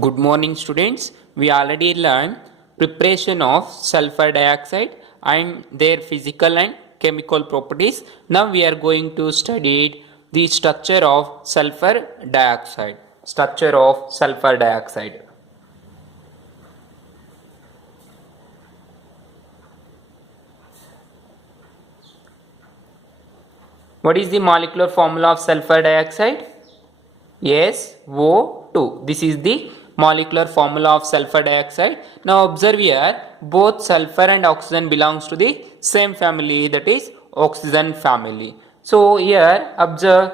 Good morning students. We already learned preparation of sulfur dioxide and their physical and chemical properties. Now we are going to study the structure of sulfur dioxide. Structure of sulfur dioxide. What is the molecular formula of sulfur dioxide? SO2. This is the molecular formula of sulfur dioxide. Now observe here, both sulfur and oxygen belongs to the same family, that is oxygen family. So here observe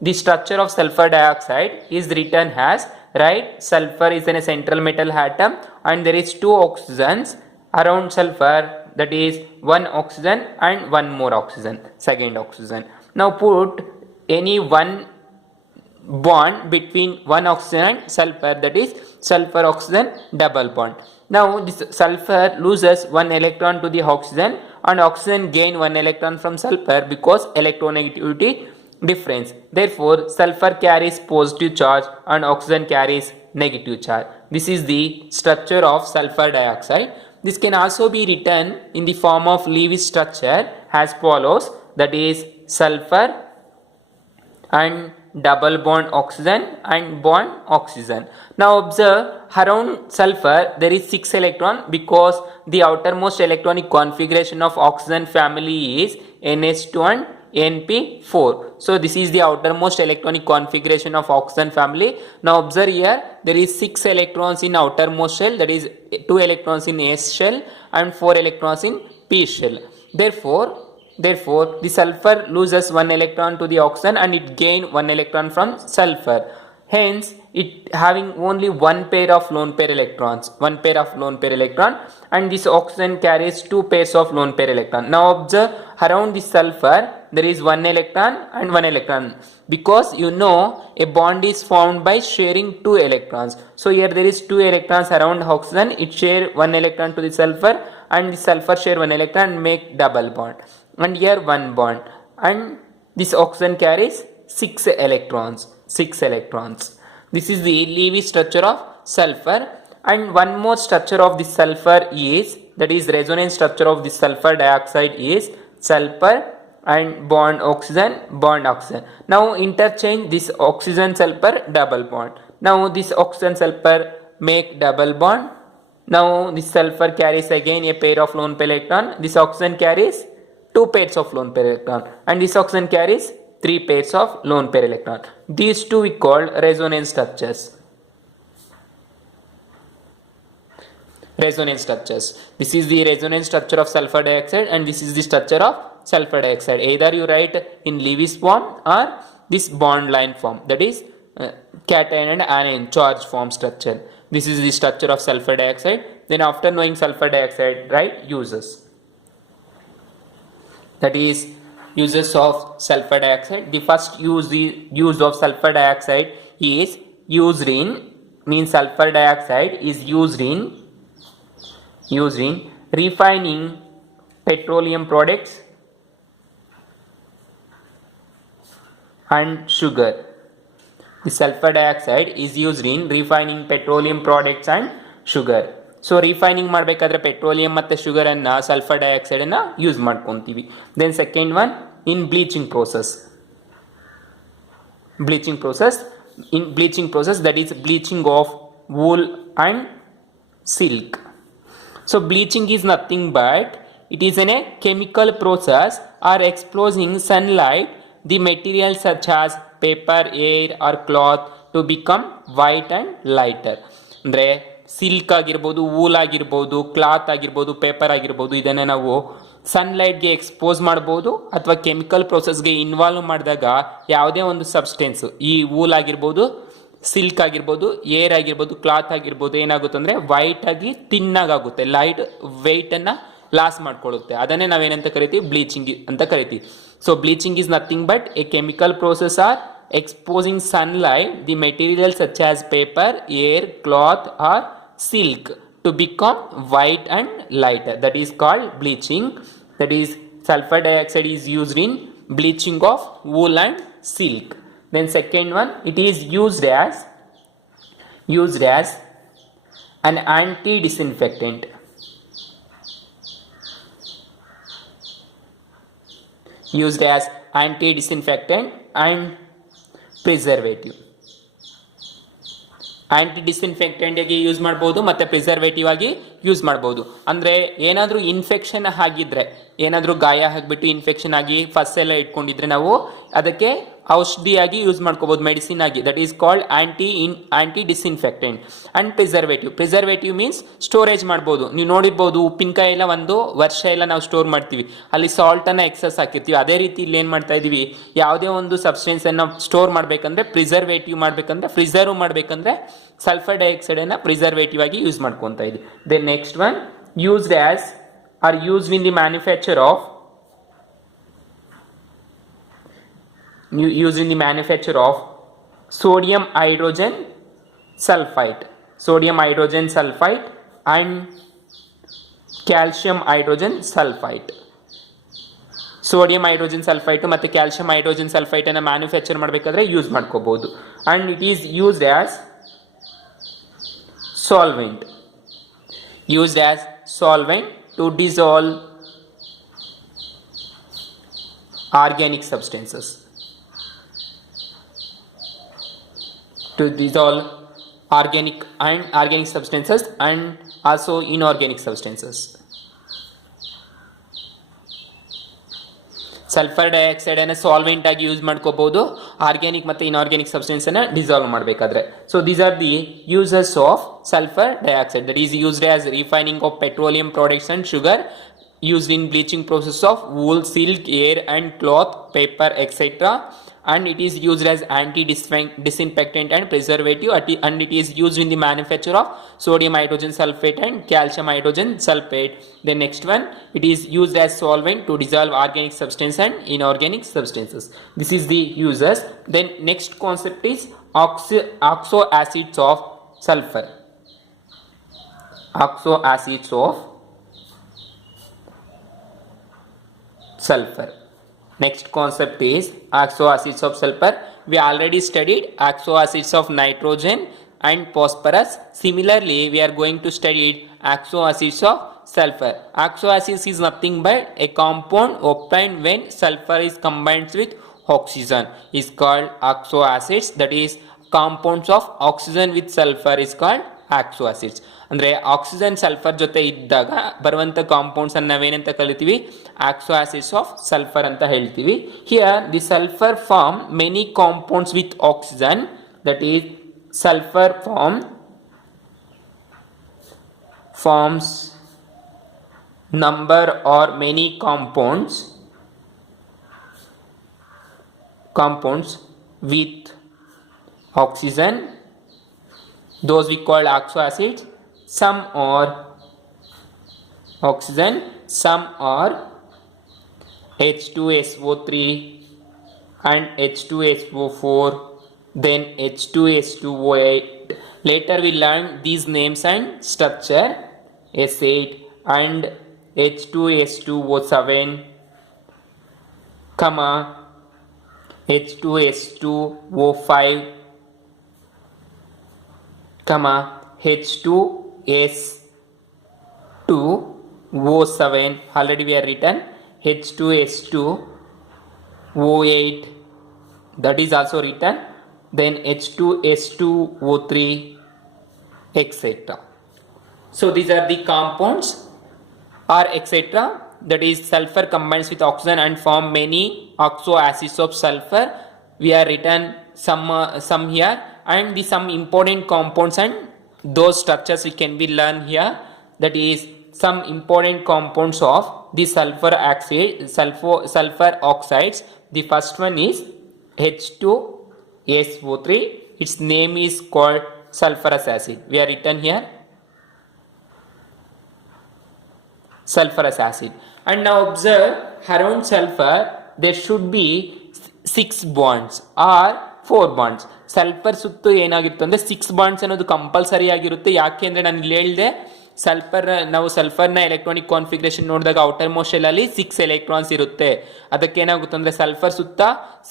the structure of sulfur dioxide is written as, right, sulfur is in a central metal atom and there is two oxygens around sulfur, that is one oxygen and one more oxygen, second oxygen. Now put any one bond between one oxygen and sulfur, that is sulfur oxygen double bond. Now this sulfur loses one electron to the oxygen and oxygen gain one electron from sulfur because electronegativity difference. Therefore sulfur carries positive charge and oxygen carries negative charge. This is the structure of sulfur dioxide. This can also be written in the form of Lewis structure as follows, that is sulfur and double bond oxygen and bond oxygen. Now observe, around sulfur there is 6 electron because the outermost electronic configuration of oxygen family is NH2 and NP4. So this is the outermost electronic configuration of oxygen family. Now observe here, there is 6 electrons in outermost shell, that is 2 electrons in S shell and 4 electrons in P shell. Therefore, the sulfur loses one electron to the oxygen and it gains one electron from sulfur. Hence, it having only one pair of lone pair electrons, and this oxygen carries two pairs of lone pair electron. Now observe, around the sulfur there is one electron and one electron, because you know a bond is formed by sharing two electrons. So here there is two electrons around oxygen, it share one electron to the sulfur and the sulfur share one electron and make double bond. And here one bond, and this oxygen carries 6 electrons. This is the Lewis structure of sulfur. And one more structure of the sulfur is, that is resonance structure of the sulfur dioxide is sulfur and bond oxygen. Now interchange this oxygen sulfur double bond. Now this oxygen sulfur make double bond. Now this sulfur carries again a pair of lone pair electron. This oxygen carries 2 pairs of lone pair electron and this oxygen carries 3 pairs of lone pair electron. These two we call resonance structures. This is the resonance structure of sulfur dioxide and this is the structure of sulfur dioxide. Either you write in Lewis form or this bond line form, that is cation and anion charge form structure. This is the structure of sulfur dioxide. Then after knowing sulfur dioxide, write uses. That is uses of sulfur dioxide. The first use of sulfur dioxide is used in, means sulfur dioxide is used in refining petroleum products and sugar. The sulfur dioxide is used in refining petroleum products and sugar. So refining ಮಾಡಬೇಕಾದ್ರೆ petroleum ಮತ್ತು ಶುಗರನ್ನು sulphur ಡೈಆಕ್ಸೈಡನ್ನು use ಮಾಡ್ಕೊತೀವಿ. Then second one in bleaching process, that is bleaching of wool and silk. So bleaching is nothing but it is in a chemical process or exposing sunlight the materials such as paper, air or cloth to become white and lighter. ಅಂದರೆ silk ಆಗಿರ್ಬೋದು, wool ಆಗಿರ್ಬೋದು, cloth ಆಗಿರ್ಬೋದು, paper ಆಗಿರ್ಬೋದು, ಇದನ್ನು ನಾವು ಸನ್ಲೈಟ್ಗೆ expose ಮಾಡ್ಬೋದು ಅಥವಾ chemical ಪ್ರೋಸೆಸ್ಗೆ involve ಮಾಡಿದಾಗ ಯಾವುದೇ ಒಂದು ಸಬ್ಸ್ಟೆನ್ಸು, ಈ ವೂಲ್ ಆಗಿರ್ಬೋದು, ಸಿಲ್ಕ್ ಆಗಿರ್ಬೋದು, ಏರ್ ಆಗಿರ್ಬೋದು, ಕ್ಲಾತ್ ಆಗಿರ್ಬೋದು, ಏನಾಗುತ್ತೆ ಅಂದರೆ ವೈಟ್ ಆಗಿ ತಿನ್ನಾಗುತ್ತೆ, ಲೈಟ್ ವೆಯ್ಟನ್ನು ಲಾಸ್ ಮಾಡ್ಕೊಳ್ಳುತ್ತೆ. ಅದನ್ನೇ ನಾವೇನಂತ ಕರಿತೀವಿ, ಬ್ಲೀಚಿಂಗ್ ಅಂತ ಕರಿತೀವಿ. So bleaching is nothing but a chemical process or exposing sunlight the materials such as paper, air, cloth or silk to become white and lighter. That is called bleaching. That is sulfur dioxide is used in bleaching of wool and silk. Then second one, it is used used as an anti-disinfectant. Used as anti-disinfectant and preservative. Anti disinfectant ಆಗಿ use ಮಾಡ್ಬೋದು ಮತ್ತು preservative ಆಗಿ use ಮಾಡ್ಬೋದು. ಅಂದರೆ ಏನಾದರೂ infection ಆಗಿದ್ರೆ, ಏನಾದರೂ ಗಾಯ ಆಗಿಬಿಟ್ಟು ಇನ್ಫೆಕ್ಷನ್ ಆಗಿ ಫಸ್ ಎಲ್ಲ ಇಟ್ಕೊಂಡಿದ್ರೆ ನಾವು ಅದಕ್ಕೆ ಔಷಧಿಯಾಗಿ ಯೂಸ್ ಮಾಡ್ಕೋಬೋದು, ಮೆಡಿಸಿನ್ ಆಗಿ. That is called anti disinfectant. And preservative means storage ಮಾಡ್ಬೋದು. ನೀವು ನೋಡಿರ್ಬೋದು, ಉಪ್ಪಿನಕಾಯಿ ಎಲ್ಲ ಒಂದು ವರ್ಷ ಎಲ್ಲ ನಾವು ಸ್ಟೋರ್ ಮಾಡ್ತೀವಿ, ಅಲ್ಲಿ ಸಾಲ್ಟನ್ನು ಎಕ್ಸಸ್ ಹಾಕಿರ್ತೀವಿ. ಅದೇ ರೀತಿ ಇಲ್ಲಿ ಏನು ಮಾಡ್ತಾ ಇದೀವಿ, ಯಾವುದೇ ಒಂದು ಸಬ್ಸ್ಟೆನ್ಸನ್ನು ಸ್ಟೋರ್ ಮಾಡಬೇಕಂದ್ರೆ ಪ್ರಿಸರ್ವೇಟಿವ್ ಮಾಡಬೇಕಂದ್ರೆ, ಪ್ರಿಸರ್ವ್ ಮಾಡಬೇಕಂದ್ರೆ ಸಲ್ಫರ್ ಡೈಆಕ್ಸೈಡನ್ನು ಪ್ರಿಸರ್ವೇಟಿವ್ ಆಗಿ ಯೂಸ್ ಮಾಡ್ಕೊತಾ ಇದ್ವಿ. Then next one, used as or used in the manufacture of sodium hydrogen sulfite and calcium hydrogen sulfite. Sodium hydrogen sulphite ಮತ್ತು ಕ್ಯಾಲ್ಸಿಯಂ ಹೈಡ್ರೋಜನ್ ಸಲ್ಫೈಟನ್ನು ಮ್ಯಾನುಫ್ಯಾಕ್ಚರ್ ಮಾಡಬೇಕಾದ್ರೆ ಯೂಸ್ ಮಾಡ್ಕೋಬಹುದು. And it is used as solvent to dissolve organic substances. Organic substances and also inorganic substances. Sulphur dioxide ಅನ್ನು solvent ಆಗಿ use ಮಾಡ್ಕೋಬಹುದು, organic ಮತ್ತು inorganic substance ಅನ್ನು dissolve ಮಾಡಬೇಕಾದ್ರೆ. So these are the uses of sulphur dioxide. That is used as refining of petroleum products and sugar, used in bleaching process of wool, silk, hair and cloth, paper, etc. And it is used as anti-disinfectant and preservative, and it is used in the manufacture of sodium hydrogen sulfate and calcium hydrogen sulfate. The next one, it is used as solvent to dissolve organic substance and inorganic substances. This is the uses. Then next concept is oxoacids of sulfur. Oxoacids of sulfur. Next concept is oxoacids of sulfur. We already studied oxoacids of nitrogen and phosphorus. Similarly, we are going to study oxoacids of sulfur. Oxoacids is nothing but a compound obtained when sulfur is combined with oxygen is called oxoacids. That is, compounds of oxygen with sulfur is called oxoacids. ಅಂದರೆ oxygen sulphur ಜೊತೆ ಇದ್ದಾಗ ಬರುವಂಥ compounds ಅನ್ನು ನಾವೇನಂತ ಕರಿತೀವಿ, ಆಕ್ಸೋಆಸಿಡ್ಸ್ of sulphur ಅಂತ ಹೇಳ್ತೀವಿ. Here the sulphur form many compounds with oxygen. That is sulphur forms number or many compounds with oxygen. Those we call oxoacids. Some are oxygen, some are H2SO3 and H2SO4, then H2S2O8. Later we learn these names and structure. S8 and H2S2O7, H2S2O5, H2S2O7. Already we are written H2S2O8, that is also written. Then H2S2O3, etc. So these are the compounds or etc. That is, sulfur combines with oxygen and form many oxoacids of sulfur. We are written some here, and the some important compounds and those structures we can be learn here. That is, some important compounds of the sulfur oxides. The first one is H2SO3. Its name is called sulfurous acid. We are written here sulfurous acid. And now observe, around sulfur there should be 6 bonds or 4 bonds. Sulphur ಸುತ್ತು ಏನಾಗಿರುತ್ತೆ ಅಂದರೆ 6 bonds ಅನ್ನೋದು compulsory ಆಗಿರುತ್ತೆ. ಯಾಕೆ ಅಂದರೆ ನಾನು ಇಲ್ಲಿ ಹೇಳಿದೆ, ಸಲ್ಫರ್ ನಾವು ಸಲ್ಫರ್ನ ಎಲೆಕ್ಟ್ರಾನಿಕ್ ಕಾನ್ಫಿಗರೇಷನ್ ನೋಡಿದಾಗ ಔಟರ್ ಮೋಸ್ಟ್ ಶೆಲ್ ಅಲ್ಲಿ 6 ಎಲೆಕ್ಟ್ರಾನ್ಸ್ ಇರುತ್ತೆ. ಅದಕ್ಕೆ ಏನಾಗುತ್ತೆ ಅಂದ್ರೆ ಸಲ್ಫರ್ ಸುತ್ತ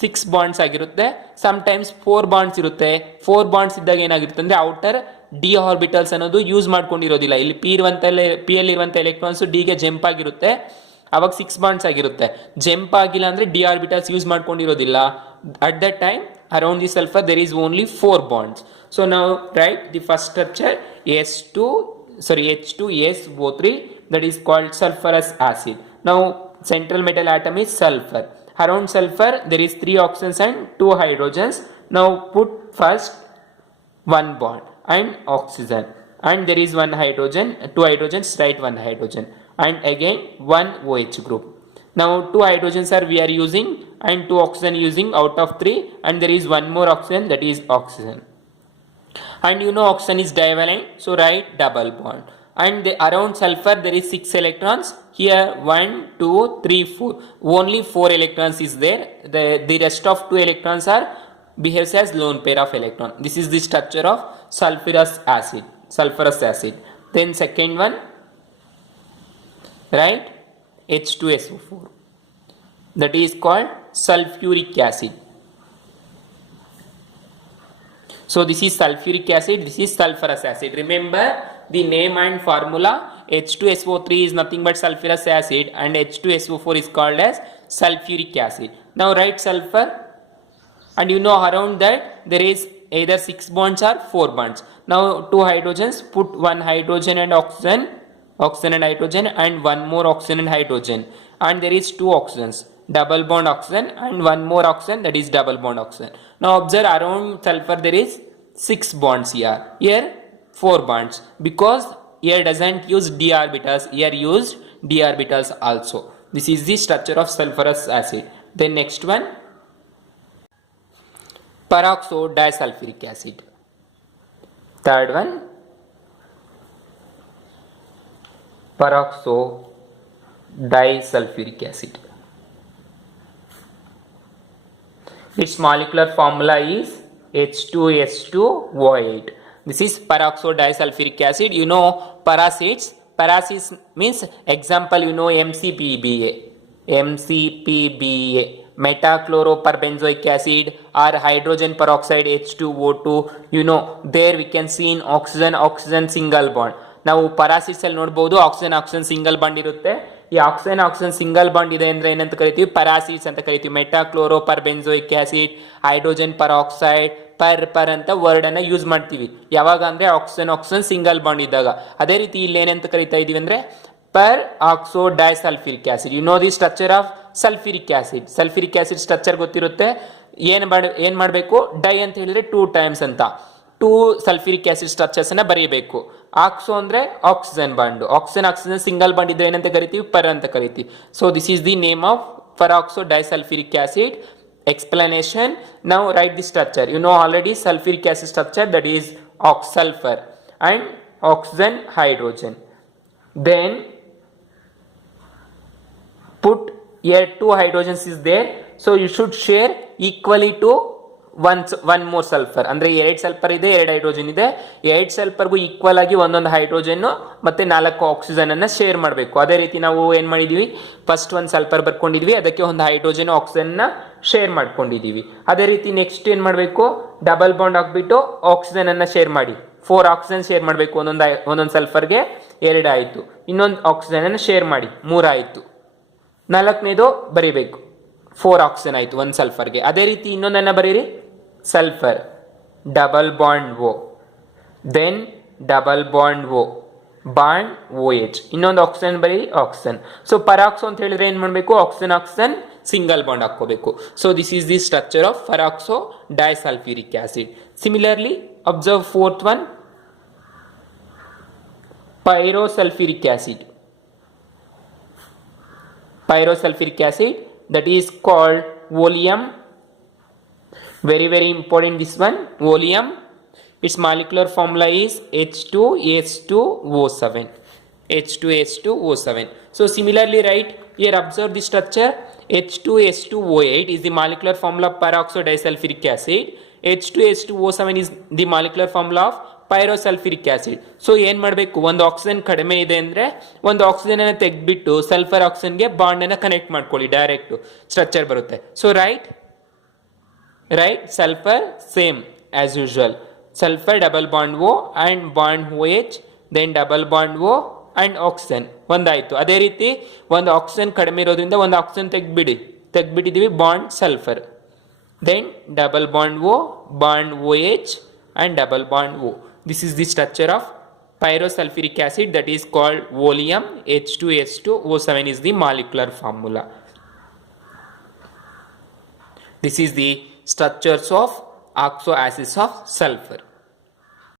6 ಬಾಂಡ್ಸ್ ಆಗಿರುತ್ತೆ. ಸಮ್ ಟೈಮ್ಸ್ 4 ಬಾಂಡ್ಸ್ ಇರುತ್ತೆ. 4 ಬಾಂಡ್ಸ್ ಇದ್ದಾಗ ಏನಾಗಿರುತ್ತೆ ಅಂದ್ರೆ ಔಟರ್ ಡಿ ಆರ್ಬಿಟಲ್ಸ್ ಅನ್ನೋದು ಯೂಸ್ ಮಾಡ್ಕೊಂಡಿರೋದಿಲ್ಲ. ಇಲ್ಲಿ ಪಿ ಅಲ್ಲಿ ಇರುವಂತ ಎಲೆಕ್ಟ್ರಾನ್ಸ್ ಡಿಗೆ ಜಂಪ್ ಆಗಿರುತ್ತೆ, ಅವಾಗ 6 ಬಾಂಡ್ಸ್ ಆಗಿರುತ್ತೆ. ಜಂಪ್ ಆಗಿಲ್ಲ ಅಂದ್ರೆ ಡಿ ಆರ್ಬಿಟಲ್ಸ್ ಯೂಸ್ ಮಾಡ್ಕೊಂಡಿರೋದಿಲ್ಲ. At that time around the sulfur there is only 4 bonds. So now write the first structure H2SO3, that is called sulfurous acid. Now central metal atom is sulfur. Around sulfur there is 3 oxygens and 2 hydrogens. Now put first 1 bond and oxygen, and there is 1 hydrogen, 2 hydrogens, write 1 hydrogen, and again 1 OH group. Now 2 hydrogens are we are using and 2 oxygen using out of 3, and there is 1 more oxygen, that is oxygen. And you know oxygen is divalent, so write double bond. And around sulfur there is 6 electrons. Here 1, 2, 3, 4. Only 4 electrons is there. The rest of 2 electrons are behaves as lone pair of electron. This is the structure of sulfurous acid. Then second one, right, H2SO4, that is called sulfuric acid. So this is sulfuric acid, this is sulfurous acid. Remember the name and formula. H2SO3 is nothing but sulfurous acid, and H2SO4 is called as sulfuric acid. Now write sulfur, and you know around that there is either 6 bonds or 4 bonds. Now 2 hydrogens, put 1 hydrogen and oxygen and hydrogen, and 1 more oxygen and hydrogen, and there is 2 oxygens, double bond oxygen, and 1 more oxygen, that is double bond oxygen. Now observe around sulfur there is 6 bonds here 4 bonds, because here doesn't use d orbitals, here used d orbitals also. This is the structure of sulfurous acid. Then next one, peroxo disulfuric acid. Third one, peroxo disulfuric acid. Its molecular formula is H2S2O8. This is peroxo disulfuric acid. You know paracids means example, you know MCPBA, metachloroperbenzoic acid, or hydrogen peroxide H2O2. You know there we can see in oxygen single bond. ನಾವು ಪರಾಸಿಡ್ಸ್ ಅಲ್ಲಿ ನೋಡಬಹುದು oxygen single bond ಇರುತ್ತೆ. ಈ oxygen single bond ಇದೆ ಅಂದ್ರೆ ಏನಂತ ಕರಿತೀವಿ, ಪರಾಸಿಡ್ಸ್ ಅಂತ ಕರಿತೀವಿ. ಮೆಟಾಕ್ಲೋರೋಪರ್ಬೆಂಜೋಯಿಕ್ ಆಸಿಡ್, ಹೈಡ್ರೋಜನ್ ಪರಾಕ್ಸೈಡ್, ಪರ್ ಅಂತ ವರ್ಡ್ ಅನ್ನ ಯೂಸ್ ಮಾಡ್ತೀವಿ ಯಾವಾಗ ಅಂದ್ರೆ ಆಕ್ಸಿಜನ್ ಸಿಂಗಲ್ ಬಾಂಡ್ ಇದ್ದಾಗ. ಅದೇ ರೀತಿ ಇಲ್ಲಿ ಏನಂತ ಕರಿತಾ ಇದೀವಿ ಅಂದ್ರೆ peroxo disulphuric acid. You know the structure of sulphuric acid structure ಗೊತ್ತಿರುತ್ತೆ. ಏನ್ ಮಾಡಬೇಕು, ಡೈ ಅಂತ ಹೇಳಿದ್ರೆ 2 ಟೈಮ್ಸ್ ಅಂತ 2 ಸಲ್ಫ್ಯೂರಿಕ್ ಆಸಿಡ್ ಸ್ಟ್ರಕ್ಚರ್ಸ್ ಅನ್ನ ಬರೆಯಬೇಕು. ಆಕ್ಸೋ ಅಂದ್ರೆ oxygen bond, oxygen single bond ಇದ್ರೆ ಏನಂತ ಕರಿತೀವಿ, ಪರ್ ಅಂತ ಕರಿತೀವಿ. So this is the name of peroxo disulfuric acid. Explanation. Now write the structure. You know already sulfuric acid structure, that is sulfur and oxygen hydrogen. Then put here 2 hydrogens is there, so you should share equally to one more sulfur. ಅಂದ್ರೆ 2 sulphur ಇದೆ, 2 hydrogen ಇದೆ. 2 ಸಲ್ಫರ್ಗೂ equal ಆಗಿ ಒಂದೊಂದು hydrogen ಮತ್ತೆ 4 oxygen ಅನ್ನ share ಮಾಡಬೇಕು. ಅದೇ ರೀತಿ ನಾವು ಏನ್ ಮಾಡಿದ್ವಿ, ಫಸ್ಟ್ 1 ಸಲ್ಫರ್ ಬರ್ಕೊಂಡಿದ್ವಿ, ಅದಕ್ಕೆ ಒಂದು ಹೈಡ್ರೋಜನ್ ಆಕ್ಸಿಜನ್ ನ ಶೇರ್ ಮಾಡ್ಕೊಂಡಿದೀವಿ. ಅದೇ ರೀತಿ ನೆಕ್ಸ್ಟ್ ಏನ್ ಮಾಡಬೇಕು, ಡಬಲ್ ಬಾಂಡ್ ಹಾಕ್ಬಿಟ್ಟು ಆಕ್ಸಿಜನ್ ಅನ್ನ ಶೇರ್ ಮಾಡಿ 4 ಆಕ್ಸಿಜನ್ ಶೇರ್ ಮಾಡಬೇಕು. ಒಂದೊಂದು ಸಲ್ಫರ್ಗೆ 2 ಆಯಿತು. ಇನ್ನೊಂದು ಆಕ್ಸಿಜನ್ ಅನ್ನು ಶೇರ್ ಮಾಡಿ 3 ಆಯಿತು. 4ನೇದು ಬರೀಬೇಕು, 4 ಆಕ್ಸಿಜನ್ ಆಯಿತು ಒಂದು ಸಲ್ಫರ್ಗೆ. ಅದೇ ರೀತಿ ಇನ್ನೊಂದನ್ನು ಬರೀರಿ, sulphur double bond O, then double bond O, bond O H, ಇನ್ನೊಂದು ಆಕ್ಸಿಜನ್ ಬರೀರಿ, ಆಕ್ಸಿಜನ್. ಸೊ ಪರಾಕ್ಸೋ ಅಂತ ಹೇಳಿದ್ರೆ ಏನು ಮಾಡಬೇಕು, ಆಕ್ಸಿಜನ್ ಸಿಂಗಲ್ ಬಾಂಡ್ ಹಾಕೋಬೇಕು. So this is the structure of peroxo disulphuric acid. Similarly observe 4th one, pyrosulfuric acid, that is called oleum. Very important this one, oleum. Its molecular formula is H2S2O7. So similarly write here, observe the structure. H2S2O8 is the molecular formula of peroxo disulfuric acid. H2S2O7 is the molecular formula of pyrosulphuric acid. So ಏನ್ ಮಾಡಬೇಕು, ಒಂದು oxygen ಕಡಿಮೆ ಇದೆ ಅಂದ್ರೆ ಒಂದು oxygen ಅನ್ನ ತೆಗೆದ್ಬಿಟ್ಟು sulphur ಆಕ್ಸಿಜನ್ಗೆ ಬಾಂಡ್ ಅನ್ನ ಕನೆಕ್ಟ್ ಮಾಡ್ಕೊಳ್ಳಿ, ಡೈರೆಕ್ಟ್ ಸ್ಟ್ರಕ್ಚರ್ ಬರುತ್ತೆ. So right sulphur same as usual, sulphur double bond O and bond OH, then double bond O and oxygen ಒಂದಾಯ್ತು. ಅದೇ ರೀತಿ ಒಂದು ಆಕ್ಸಿಜನ್ ಕಡಿಮೆ ಇರೋದ್ರಿಂದ ಒಂದು ಆಕ್ಸಿಜನ್ ತೆಗ್ದ್ಬಿಟ್ಟಿದೀವಿ, bond sulphur, then double bond O, bond OH and double bond O. This is the structure of pyrosulfuric acid, that is called oleum. H2S2O7 is the molecular formula. This is the structures of oxo acids of sulfur.